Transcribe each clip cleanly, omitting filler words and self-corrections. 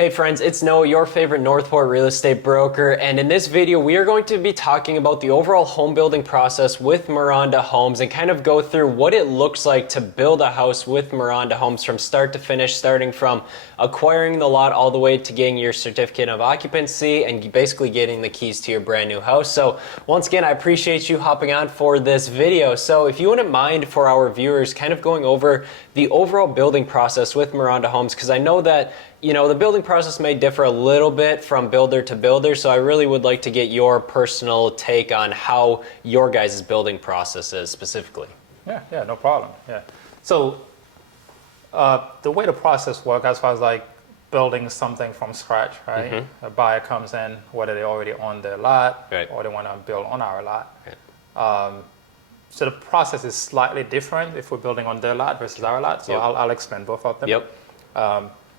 Hey friends, it's Noah, your favorite Northport real estate broker, and in this video we are going to be talking about the overall home building process with Maronda Homes and kind of go through what it looks like to build a house with Maronda Homes from start to finish, starting from acquiring the lot all the way to getting your certificate of occupancy and basically getting the keys to your brand new house. So once again, I appreciate you hopping on for this video. So if you wouldn't mind, for our viewers, kind of going over the overall building process with Maronda Homes, because I know that the building process may differ a little bit from builder to builder, so I really would like to get your personal take on how your guys' building process is specifically. Yeah, no problem. Yeah. So the way the process works as far as like building something from scratch, right? Mm-hmm. A buyer comes in, whether they already own their lot Right. or they want to build on our lot. Right. So the process is slightly different if we're building on their lot versus our lot. So Yep. I'll explain both of them. Yep.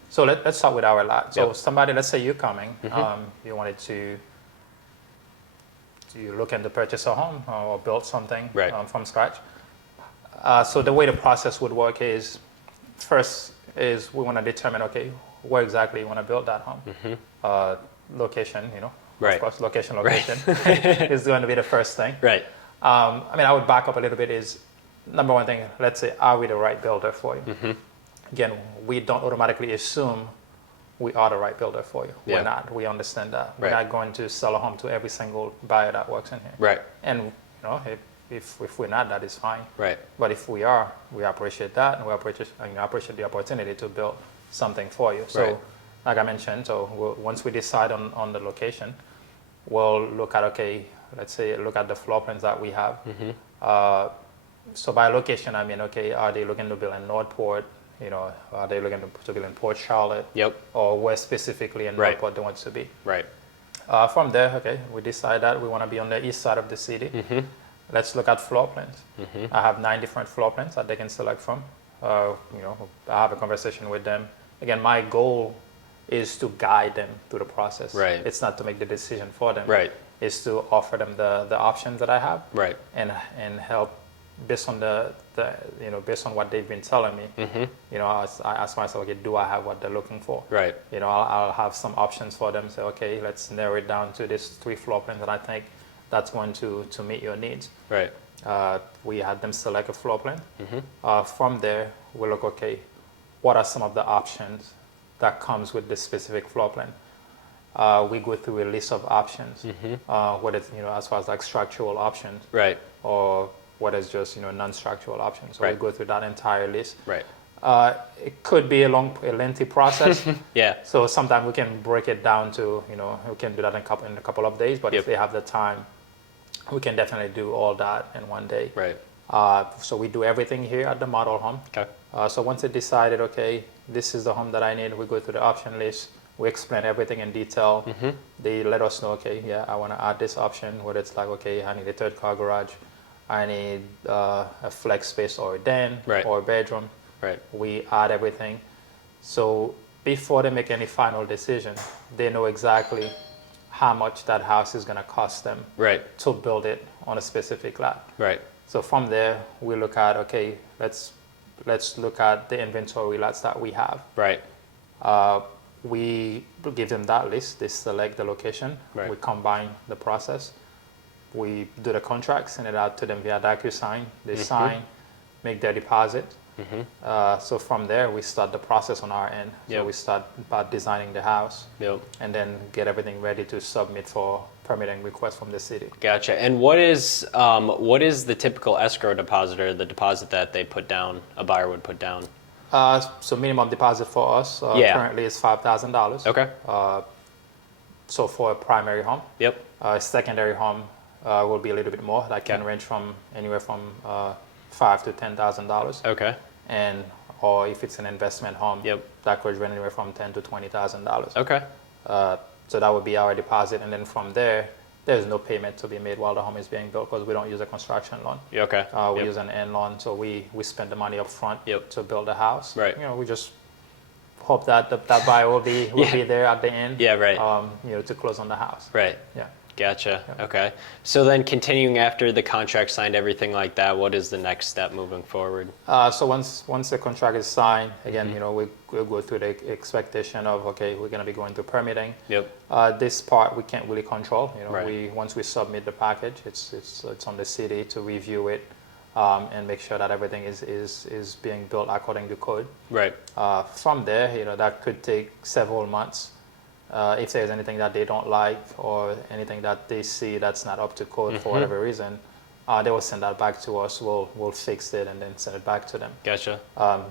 So let's start with our lot. So Yep. somebody, let's say you're coming, Mm-hmm. you wanted to looking to purchase a home or build something Right. From scratch. So the way the process would work is, first is we want to determine, okay, where exactly you want to build that home. Mm-hmm. Location, Right. of course, location Right. is going to be the first thing. Right. I would back up a little bit is, number one thing, let's say, are we the right builder for you? Mm-hmm. Again, we don't automatically assume we are the right builder for you. Yeah. We're not. We understand that. We're Right. not going to sell a home to every single buyer that works in here. Right. And if we're not, that is fine. Right. But if we are, we appreciate that, and we appreciate the opportunity to build something for you. So, Right. like I mentioned, once we decide on the location, we'll look at, okay, let's say look at the floor plans that we have. Mm-hmm. So by location, I mean, okay, are they looking to build in Northport? Are they looking to build in Port Charlotte? Yep. Or where specifically in Right. Northport they want to be? Right. From there, okay, we decide that we want to be on the east side of the city. Mm-hmm. Let's look at floor plans. Mm-hmm. I have 9 different floor plans that they can select from. I have a conversation with them. Again, my goal is to guide them through the process. Right. It's not to make the decision for them. Right. It's to offer them the options that I have. Right. And help based on based on what they've been telling me. Mm-hmm. I ask myself, okay, do I have what they're looking for? Right. I'll have some options for them. Say, okay, let's narrow it down to these 3 floor plans that I think that's going to meet your needs. Right. We had them select a floor plan. Mm-hmm. From there, we look, okay, what are some of the options that comes with this specific floor plan? We go through a list of options, whether it's, as far as like structural options, Right. or what is just, non-structural options. So Right. we go through that entire list. Right. It could be a lengthy process. Yeah. So sometimes we can break it down to, we can do that in a couple of days, but Yep. if they have the time, we can definitely do all that in one day. Right. So we do everything here at the model home. Okay. So once it decided, okay, this is the home that I need, we go through the option list. We explain everything in detail. Mm-hmm. They let us know, okay, yeah, I want to add this option, whether it's like, okay, I need a 3rd car garage, I need a flex space or a den Right. or a bedroom. Right. We add everything. So before they make any final decision, they know exactly how much that house is going to cost them Right. to build it on a specific lot. Right. So from there, we look at, okay, let's look at the inventory lots that we have. Right. We give them that list. They select the location. Right. We combine the process. We do the contract, send it out to them via DocuSign. They sign, make their deposit. So from there, we start the process on our end. So Yep. we start by designing the house, Yep. and then get everything ready to submit for permitting request from the city. Gotcha. And what is the typical escrow deposit, or the deposit that they put down, a buyer would put down? So minimum deposit for us Yeah. currently is $5,000. Okay. So for a primary home. Yep. Secondary home will be a little bit more. That can Okay. range from anywhere from $5,000 to $10,000. Okay. Or if it's an investment home, Yep. that could range anywhere from $10,000 to $20,000. Okay. So that would be our deposit, and then from there, there's no payment to be made while the home is being built because we don't use a construction loan. Yeah, okay. We Yep. use an end loan, so we spend the money up front Yep. to build the house. Right. We just hope that that buyer will be Yeah. there at the end. Yeah, right. To close on the house. Right. Yeah. Gotcha. Okay. So then continuing after the contract signed, everything like that, what is the next step moving forward? So once the contract is signed, again, we'll go through the expectation of, okay, we're going to be going through permitting. Yep. This part we can't really control. Right. Once we submit the package, it's on the city to review it and make sure that everything is being built according to code. Right. From there, that could take several months. If there's anything that they don't like or anything that they see that's not up to code for whatever reason, they will send that back to us. We'll fix it and then send it back to them. Gotcha.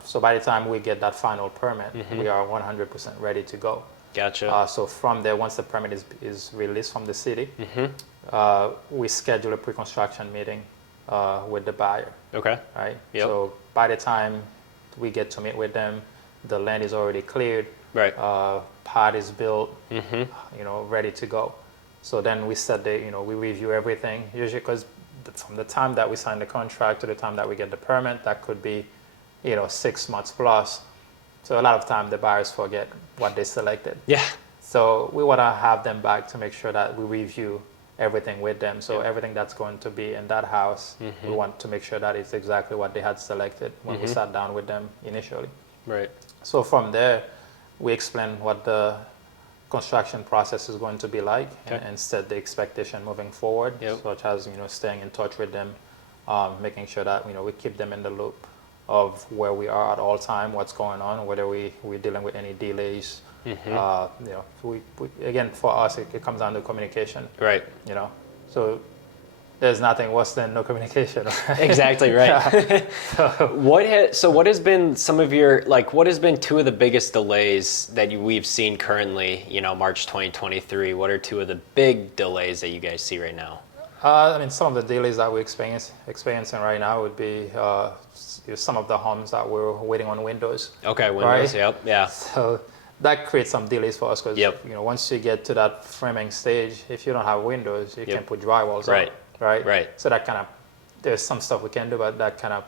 So by the time we get that final permit, we are 100% ready to go. Gotcha. So from there, once the permit is released from the city, we schedule a pre-construction meeting with the buyer. Okay. Right. Yep. So by the time we get to meet with them, the land is already cleared. Right. Pad is built, ready to go. So then we set we review everything. Usually, because from the time that we sign the contract to the time that we get the permit, that could be, 6 months plus. So a lot of time the buyers forget what they selected. Yeah. So we want to have them back to make sure that we review everything with them. So everything that's going to be in that house, we want to make sure that it's exactly what they had selected when we sat down with them initially. Right. So from there, we explain what the construction process is going to be like and set the expectation moving forward, such as staying in touch with them, making sure that we keep them in the loop of where we are at all time, what's going on, whether we're dealing with any delays. We again, for us, it comes down to communication. Right. So there's nothing worse than no communication. Exactly right. What has been some of your, what has been two of the biggest delays that we've seen currently, March 2023? What are two of the big delays that you guys see right now? Some of the delays that we're experiencing right now would be some of the homes that we're waiting on windows. Okay, windows, right? Yep, yeah. So that creates some delays for us because once you get to that framing stage, if you don't have windows, you can't put drywalls up. Right. So that kind of, there's some stuff we can do, but that kind of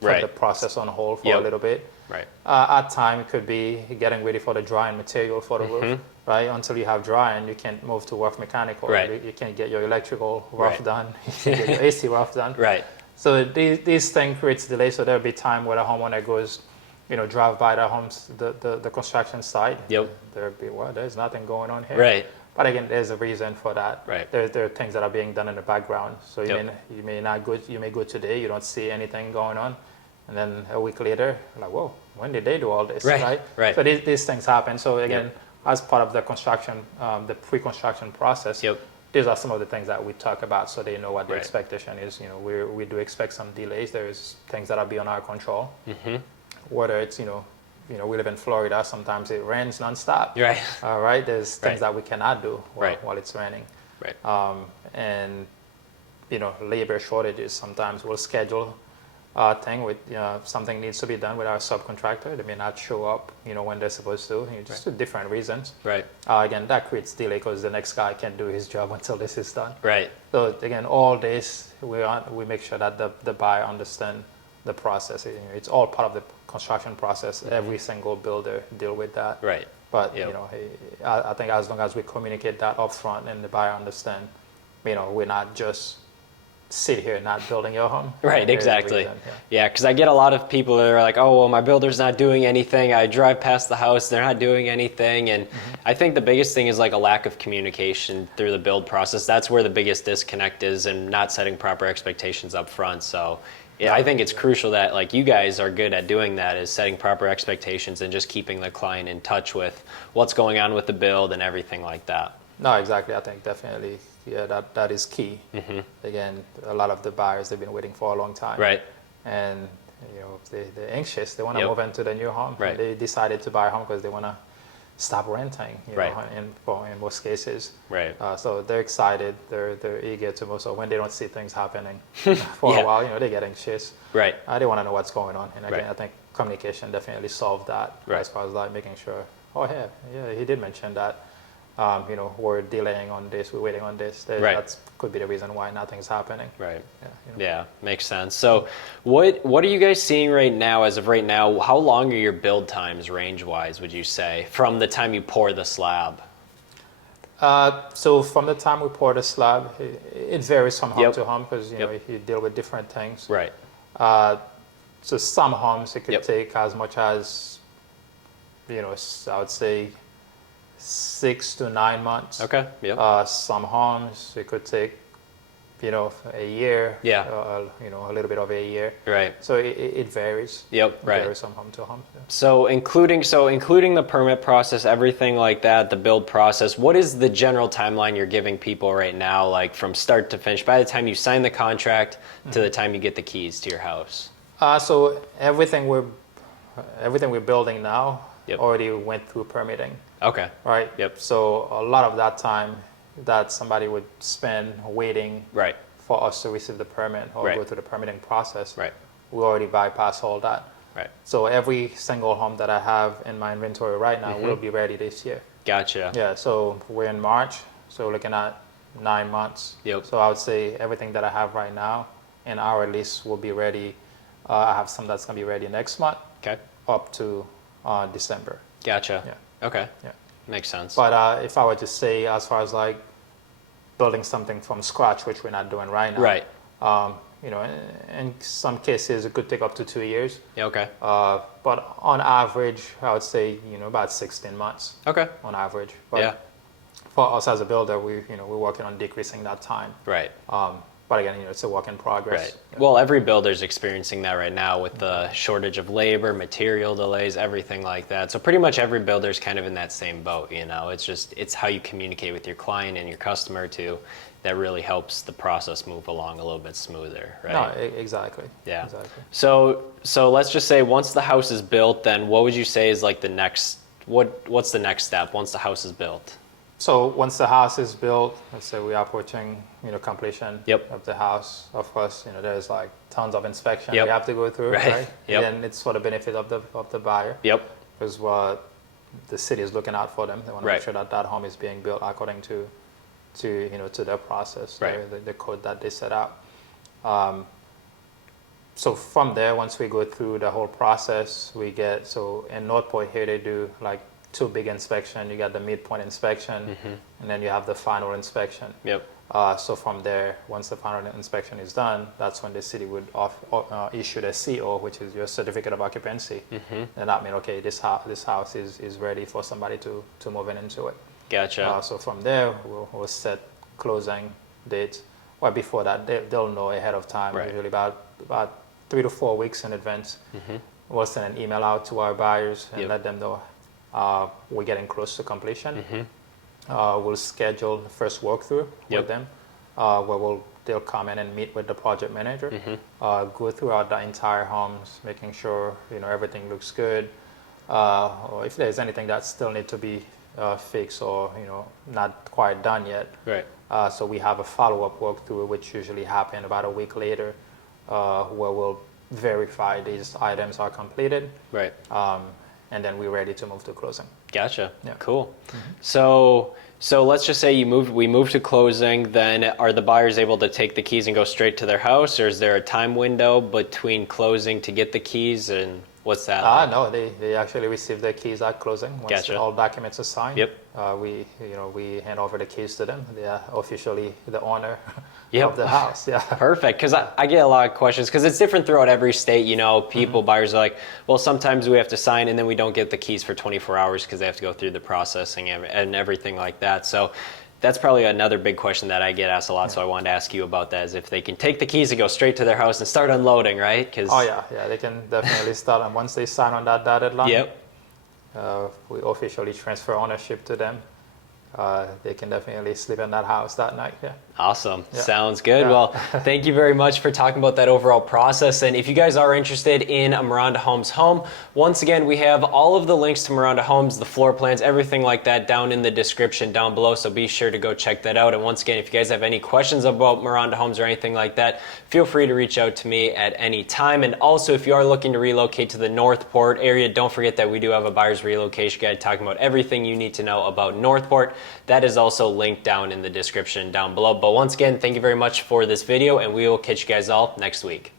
put the process on hold for a little bit. Right. At time, it could be getting ready for the drying material for the roof. Right. Until you have drying, you can't move to rough mechanical. Right. You can't get your electrical rough done. You can't get your AC rough done. Right. So these things creates delay. So there'll be time where the homeowner goes, drive by the homes, the construction site. Yep. There'll be, there's nothing going on here. Right. But again, there's a reason for that. Right. There are things that are being done in the background. So you may go today, you don't see anything going on, and then a week later, like, whoa, when did they do all this? Right. So these things happen. So again, as part of the construction, the pre-construction process, these are some of the things that we talk about, so they know what the expectation is. We do expect some delays. There's things that are beyond our control. Whether it's we live in Florida. Sometimes it rains nonstop. Right. Right. There's things that we cannot do while it's raining. Right. And labor shortages. Sometimes we'll schedule thing with something needs to be done with our subcontractor. They may not show up when they're supposed to. Just for different reasons. Right. Again, that creates delay because the next guy can't do his job until this is done. Right. So again, all this we make sure that the buyer understand the process. It's all part of the construction process. Every single builder deal with that. Right. But I think as long as we communicate that upfront and the buyer understand, we're not just sit here not building your home. Right. Exactly. Yeah. Because I get a lot of people that are like, oh, well, my builder's not doing anything. I drive past the house, they're not doing anything. And I think the biggest thing is a lack of communication through the build process. That's where the biggest disconnect is, and not setting proper expectations up front. So yeah, I think it's crucial that you guys are good at doing that, is setting proper expectations and just keeping the client in touch with what's going on with the build and everything like that. No, exactly. I think definitely, that is key. Again, a lot of the buyers, they've been waiting for a long time. Right. And they're anxious. They want to move into the new home. Right. They decided to buy a home because they want to stop renting. In most cases. Right. So they're excited. They're eager to move. So when they don't see things happening for a while, they get anxious. Right. They want to know what's going on. And again, I think communication definitely solved that as far as making sure. Oh yeah, he did mention that. We're delaying on this, we're waiting on this. That could be the reason why nothing's happening. Right. Yeah, makes sense. So what are you guys seeing right now, as of right now? How long are your build times range-wise, would you say, from the time you pour the slab? So from the time we pour the slab, it varies from home Yep. to home because you know Yep. you deal with different things. Right. So some homes it could Yep. take as much as, you know, I would say 6 to 9 months. Okay. Yep. Some homes it could take, you know, a year. Yeah. You know, a little bit over a year. Right. So it varies. Yep. It Right. varies from home to home. Yeah. So including the permit process, everything like that, the build process, what is the general timeline you're giving people right now, like from start to finish, by the time you sign the contract to the time you get the keys to your house? So everything we're building now Yep. already went through permitting, Okay. right? Yep. So a lot of that time that somebody would spend waiting Right. for us to receive the permit or Right. go through the permitting process, Right. we already bypass all that. Right. So every single home that I have in my inventory right now will be ready this year. Gotcha. Yeah, so we're in March, so we're looking at 9 months. Yep. So I would say everything that I have right now in our list will be ready. I have some that's gonna be ready next month Okay. up to December. Gotcha. Yeah. Okay. Yeah. Makes sense. But if I were to say as far as like building something from scratch, which we're not doing right now, Right. you know, in some cases it could take up to 2 years. Yeah, okay. But on average, I would say, you know, about 16 months Okay. on average. But Yeah. for us as a builder, we're working on decreasing that time. Right. But again, you know, it's a work in progress. Right. Well, every builder's experiencing that right now with the shortage of labor, material delays, everything like that. So pretty much every builder's kind of in that same boat, you know. It's how you communicate with your client and your customer too that really helps the process move along a little bit smoother, right? No, exactly. Yeah. Exactly. So let's just say once the house is built, then what would you say is like the next what's the next step once the house is built? So once the house is built, let's say we are approaching, you know, completion Yep. of the house. Of course, you know, there's like tons of inspection Yep. we have to go through, Right. right? Yep. And then it's for the benefit of the buyer. Yep. Because what the city is looking out for them. They want to Right. make sure that that home is being built according to you know, to their process, Right. the code that they set out. So from there, once we go through the whole process, we get, so in Northport here they do like 2 big inspection. You got the midpoint inspection, and then you have the final inspection. Yep. So from there, once the final inspection is done, that's when the city would issue the CO, which is your certificate of occupancy. And that means, okay, this house is ready for somebody to move in into it. Gotcha. So from there, we'll set closing dates. Well, before that, they'll know ahead of time, Right. usually about 3 to 4 weeks in advance. We'll send an email out to our buyers and Yep. let them know we're getting close to completion. We'll schedule the first walkthrough Yep. with them, where they'll come in and meet with the project manager, go throughout the entire homes, making sure, you know, everything looks good, or if there's anything that still need to be fixed or, you know, not quite done yet. Right. So we have a follow-up walkthrough, which usually happen about a week later, where we'll verify these items are completed, Right. and then we're ready to move to closing. Gotcha. Yeah. Cool. So let's just say we move to closing, then are the buyers able to take the keys and go straight to their house, or is there a time window between closing to get the keys, and what's that like? No, they actually receive their keys at closing. Once Gotcha. all documents are signed, Yep. we hand over the keys to them. They are officially the owner Yep. of the house. Yeah. Perfect, because I get a lot of questions, because it's different throughout every state, you know, buyers are like, well, sometimes we have to sign and then we don't get the keys for 24 hours because they have to go through the processing and everything like that. So that's probably another big question that I get asked a lot, so I wanted to ask you about that, is if they can take the keys and go straight to their house and start unloading, right? Oh yeah, they can definitely start. And once they sign on that dotted line, Yep. we officially transfer ownership to them. They can definitely sleep in that house that night. Yeah. Awesome. Yeah. Sounds good. Yeah. Well, thank you very much for talking about that overall process. And if you guys are interested in a Maronda Homes home, once again, we have all of the links to Maronda Homes, the floor plans, everything like that down in the description down below. So be sure to go check that out. And once again, if you guys have any questions about Maronda Homes or anything like that, feel free to reach out to me at any time. And also, if you are looking to relocate to the Northport area, don't forget that we do have a buyer's relocation guide talking about everything you need to know about Northport. That is also linked down in the description down below. But once again, thank you very much for this video, and we will catch you guys all next week.